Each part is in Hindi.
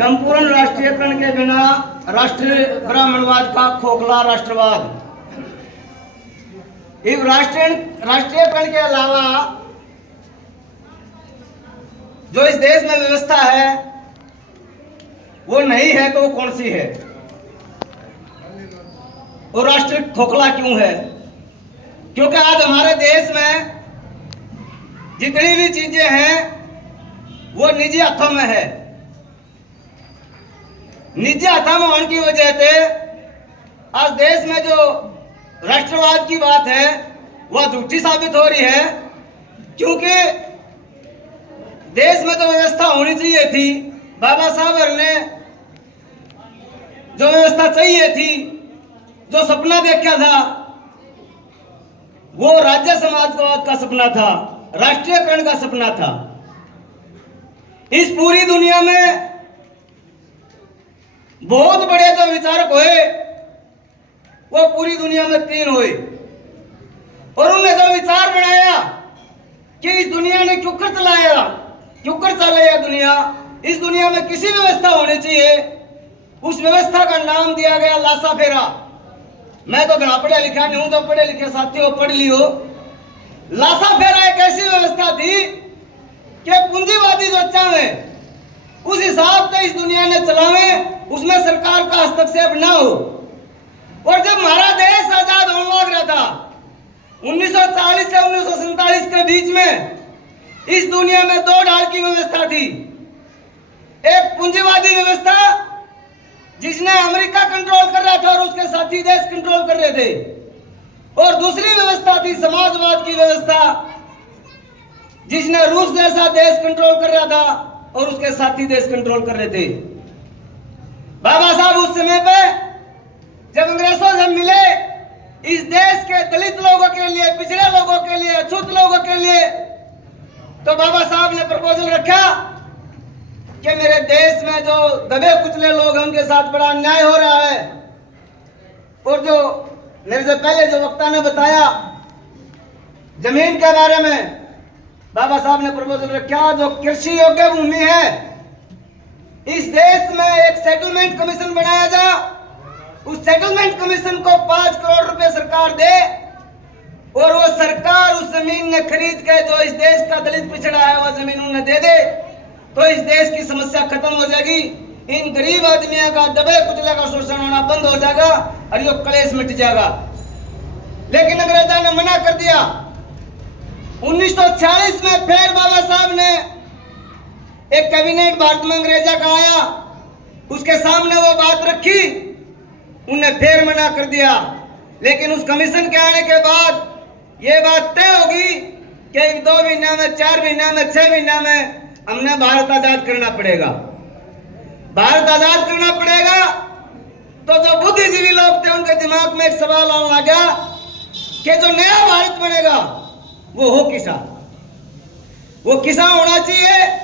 संपूर्ण राष्ट्रीयकरण के बिना राष्ट्रीय ब्राह्मणवाद का खोखला राष्ट्रवाद। इस राष्ट्रीयकरण के अलावा जो इस देश में व्यवस्था है वो नहीं है तो वो कौन सी है? और राष्ट्रीय खोखला क्यों है? क्योंकि आज हमारे देश में जितनी भी चीजें हैं वो निजी हाथों में है। निजी हाथों में होने की वजह से आज देश में जो राष्ट्रवाद की बात है वह झूठी साबित हो रही है। क्योंकि देश में जो व्यवस्था होनी चाहिए थी, बाबा साहब ने जो व्यवस्था चाहिए थी, जो सपना देखा था, वो राज्य समाजवाद का सपना था, राष्ट्रीयकरण का सपना था। इस पूरी दुनिया में बहुत बड़े जो विचारक हुए वो पूरी दुनिया में 3 हुए, और उन्होंने जो विचार बनाया कि इस दुनिया ने क्यों कर चलाया, क्यों कर चलाया दुनिया, इस दुनिया में किसी व्यवस्था होनी चाहिए, उस व्यवस्था का नाम दिया गया लासा फेरा। मैं तो घना पढ़ा लिखा नहीं हूं, जो पढ़े लिखे साथियों पढ़ लियो। लासा फेरा एक ऐसी व्यवस्था थी कि पूंजीवादी जो चाहे उस हिसाब से इस दुनिया ने चलावे, उसमें सरकार का हस्तक्षेप ना हो। और जब हमारा देश आजाद होने लग रहा था 1940 से 1947 के बीच में, इस दुनिया में 2 ढाल की व्यवस्था थी। एक पूंजीवादी व्यवस्था जिसने अमेरिका कंट्रोल कर रहा था और उसके साथी देश कंट्रोल कर रहे थे, और दूसरी व्यवस्था थी समाजवाद की व्यवस्था जिसने रूस जैसा देश कंट्रोल कर रहा था और उसके साथी देश कंट्रोल कर रहे थे। बाबा साहब उस समय पे जब अंग्रेजों से मिले, इस देश के दलित लोगों के लिए, पिछड़े लोगों के लिए, अछूत लोगों के लिए, तो बाबा साहब ने प्रपोजल रखा कि मेरे देश में जो दबे कुचले लोग हैं उनके साथ बड़ा अन्याय हो रहा है। और जो मेरे से पहले जो वक्ता ने बताया जमीन के बारे में, बाबा साहब ने प्रपोजल रखा जो कृषि योग्य भूमि है, इस देश में एक सेटलमेंट कमीशन बनाया जा, उस सेटलमेंट कमीशन को 5 करोड़ रुपए सरकार दे, और वो सरकार उस जमीन ने खरीद के जो इस देश का दलित पिछड़ा है वह जमीन उन्हें दे दे, तो इस देश की समस्या खत्म हो जाएगी। इन गरीब आदमियों का दबे कुचले का शोषण होना बंद हो जाएगा और ये कलेश मिट जाएगा। लेकिन अंग्रेजों ने मना कर दिया। 1946 में फिर बाबा साहब ने एक कैबिनेट भारत में अंग्रेजा का आया, उसके सामने वो बात रखी, उन्हें फिर मना कर दिया। लेकिन उस कमीशन के आने के बाद ये बात तय होगी कि 2 महीना में, 4 महीना में, 6 महीना में हमने भारत आजाद करना पड़ेगा। भारत आजाद करना पड़ेगा। तो जो बुद्धिजीवी लोग थे उनके दिमाग में एक सवाल आने लगा कि जो नया भारत बनेगा वो हो किसा, वो किसा होना चाहिए।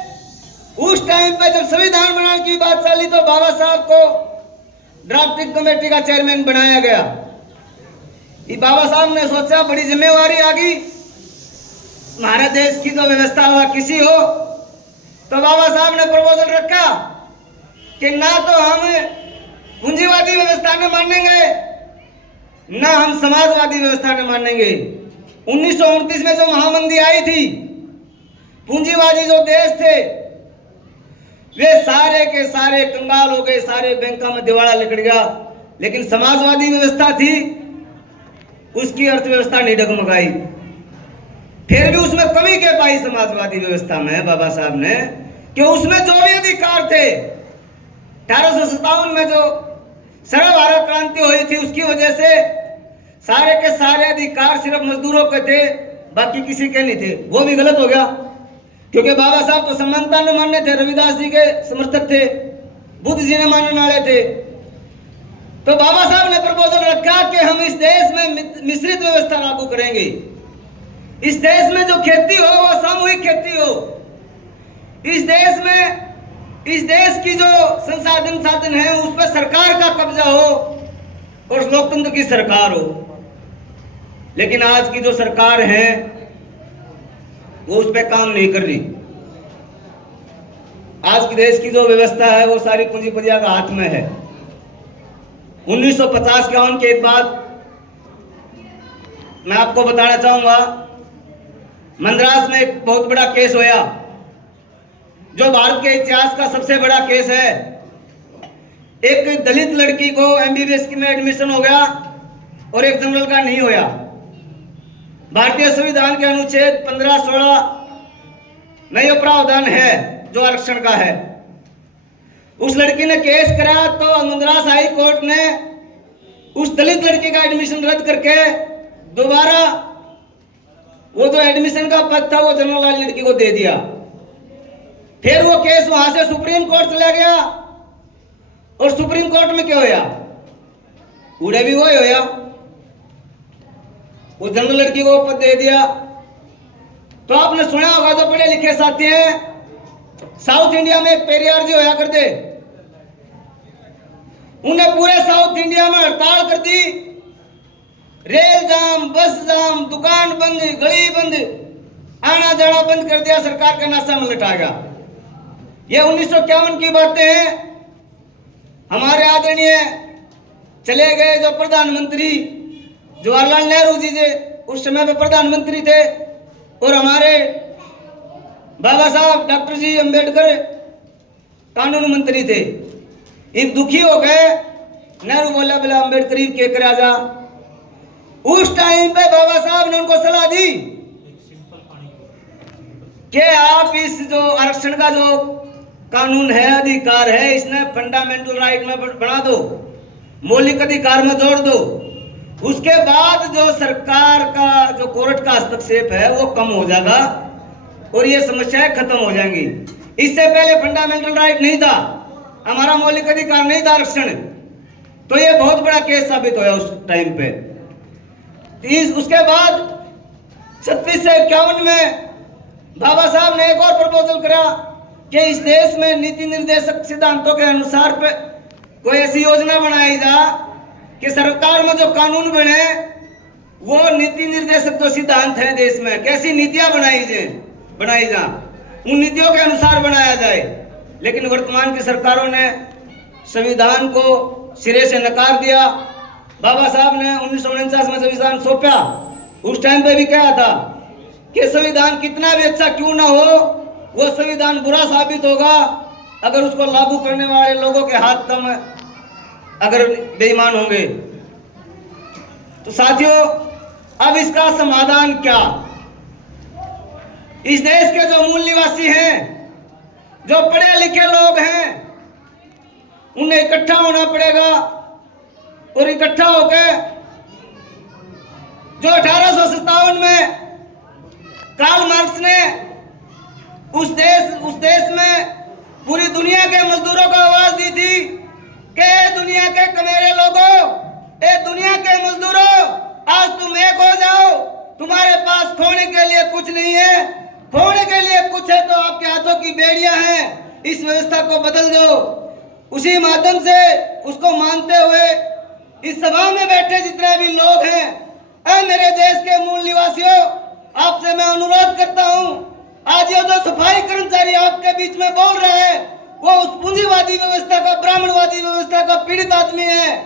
उस टाइम पे जब संविधान बनाने की बात चली तो बाबा साहब को ड्राफ्टिंग कमेटी का चेयरमैन बनाया गया। ये बाबा साहब ने सोचा बड़ी जिम्मेवारी आ गई, हमारे देश की जो व्यवस्था हुआ किसी हो। तो बाबा साहब ने प्रपोजल रखा कि ना तो हम पूंजीवादी व्यवस्था ने मानेंगे, ना हम समाजवादी व्यवस्था ने मानेंगे। 1929 में जो महामंदी आई थी, पूंजीवादी जो देश थे वे सारे के सारे कंगाल हो गए, सारे बैंकों में दिवाला लग गया। लेकिन समाजवादी व्यवस्था थी, उसकी अर्थव्यवस्था नहीं डगमगाई। फिर भी उसमें कमी क्या पाई समाजवादी व्यवस्था में बाबा साहब ने, कि उसमें जो भी अधिकार थे 1857 में जो सर्व भारत क्रांति हुई थी उसकी वजह से सारे के सारे अधिकार सिर्फ मजदूरों के थे, बाकी किसी के नहीं थे। वो भी गलत हो गया, क्योंकि बाबा साहब तो समानता ने मानने थे, रविदास जी के समर्थक थे, बुद्ध जी ने मानने वाले थे। तो बाबा साहब ने प्रपोजल रखा कि हम इस देश में मिश्रित व्यवस्था लागू करेंगे। इस देश में जो खेती हो वो सामूहिक खेती हो। इस देश में, इस देश की जो संसाधन साधन है उस पर सरकार का कब्जा हो और लोकतंत्र की सरकार हो। लेकिन आज की जो सरकार है वो उस पर काम नहीं कर रही। आज की देश की जो व्यवस्था है वो सारी पूंजीपतियों का हाथ में है। 1950 के बाद मैं आपको बताना चाहूंगा, मद्रास में एक बहुत बड़ा केस होया, जो भारत के इतिहास का सबसे बड़ा केस है। एक दलित लड़की को एमबीबीएस में एडमिशन हो गया और एक जनरल का नहीं होया। भारतीय संविधान के अनुच्छेद 15-16 में यह प्रावधान है जो आरक्षण का है। उस लड़की ने केस करा तो मद्रास हाई कोर्ट ने उस दलित लड़की का एडमिशन रद्द करके दोबारा वो जो एडमिशन का पद था वो जनरल वाली लड़की को दे दिया। फिर वो केस वहां से सुप्रीम कोर्ट चला गया और सुप्रीम कोर्ट में क्या होया, उड़े भी वही होया, वो जनरल लड़की को पद दे दिया। तो आपने सुना होगा, जो पढ़े लिखे साथी हैं, साउथ इंडिया में एक पेरियार जी होया करते, उन्हें पूरे साउथ इंडिया में हड़ताल कर दी। रेल जाम, बस जाम, दुकान बंद, गली बंद, आना जाना बंद कर दिया, सरकार का नासा में लटा गया। ये 1951 की बातें हैं। हमारे आदरणीय चले गए जो प्रधानमंत्री जवाहरलाल नेहरू जी उस समय पे प्रधानमंत्री थे, और हमारे बाबा साहब डॉक्टर जी अंबेडकर कानून मंत्री थे। इन दुखी हो गए, नेहरू बोला बोला अंबेडकर के करा जा। उस टाइम पे बाबा साहब ने उनको सलाह दी कि आप इस जो आरक्षण का जो कानून है, अधिकार है, इसने फंडामेंटल राइट में बना दो, मौलिक अधिकार में जोड़ दो। उसके बाद जो सरकार का जो कोर्ट का हस्तक्षेप है वो कम हो जाएगा और ये समस्याएं खत्म हो जाएंगी। इससे पहले फंडामेंटल राइट नहीं था, हमारा मौलिक अधिकार नहीं था आरक्षण। तो ये बहुत बड़ा केस साबित होया उस टाइम पे। उसके बाद 36 से 51 में बाबा साहब ने एक और प्रपोजल करा कि इस देश में नीति निर्देशक सिद्धांतों के अनुसार पे कोई ऐसी योजना बनाई जा कि सरकार में जो कानून बने वो नीति निर्देशक जो सिद्धांत है देश में, कैसी नीतियां बनाई जा, उन नीतियों के अनुसार बनाया जाए। लेकिन वर्तमान की सरकारों ने संविधान को सिरे से नकार दिया। बाबा साहब ने 1949 में संविधान सौंपा, उस टाइम पे भी कहा था कि संविधान कितना भी अच्छा क्यों ना हो, वो संविधान बुरा साबित होगा अगर उसको लागू करने वाले लोगों के हाथ कम अगर बेईमान होंगे। तो साथियों, अब इसका समाधान क्या? इस देश के जो मूल निवासी हैं, जो पढ़े लिखे लोग हैं, उन्हें इकट्ठा होना पड़ेगा और इकट्ठा होकर जो 1857 में कार्ल मार्क्स ने उस देश में पूरी दुनिया के मजदूरों को आवाज दी थी कि दुनिया के कमेरे लोगों, ए दुनिया के मजदूरों, आज तुम एक हो जाओ। तुम्हारे पास खोने के लिए कुछ नहीं है, खोने के लिए कुछ है तो आपके हाथों की बेड़ियां हैं। इस व्यवस्था को बदल दो। उसी माध्यम से उसको मानते हुए इस सभा में बैठे जितने भी लोग हैं, मेरे देश के मूल निवासियों, आपसे मैं अनुरोध करता हूं, आज ये जो सफाई कर्मचारी आपके बीच में बोल रहे हैं, वो उस पूंजीवादी व्यवस्था का, ब्राह्मणवादी व्यवस्था का पीड़ित आदमी है,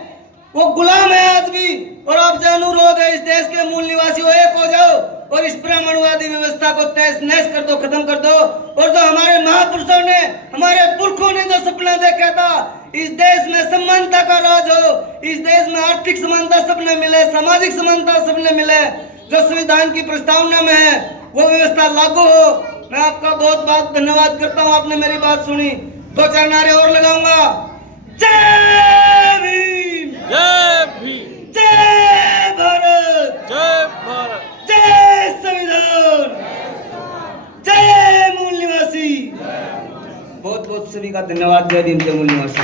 वो गुलाम है आज भी। और आपसे अनुरोध है, इस देश के मूल निवासियों, एक हो जाओ और इस ब्राह्मणवादी व्यवस्था को तहस नहस कर दो, खत्म कर दो। और जो हमारे महापुरुषों ने, हमारे पुरखों ने जो सपना देखा था, इस देश में समानता का राज हो, इस देश में आर्थिक समानता सबने मिले, सामाजिक समानता सबने मिले, जो संविधान की प्रस्तावना में है वो व्यवस्था लागू हो। मैं आपका बहुत बहुत धन्यवाद करता हूं, आपने मेरी बात सुनी। 2-4 नारे और लगाऊंगा। जय भीम, जय भीम, जय भारत, जय भारत, जय संविधान, जय मूल निवासी। बहुत बहुत सभी का धन्यवाद। जय भीम, जय मूल निवासी।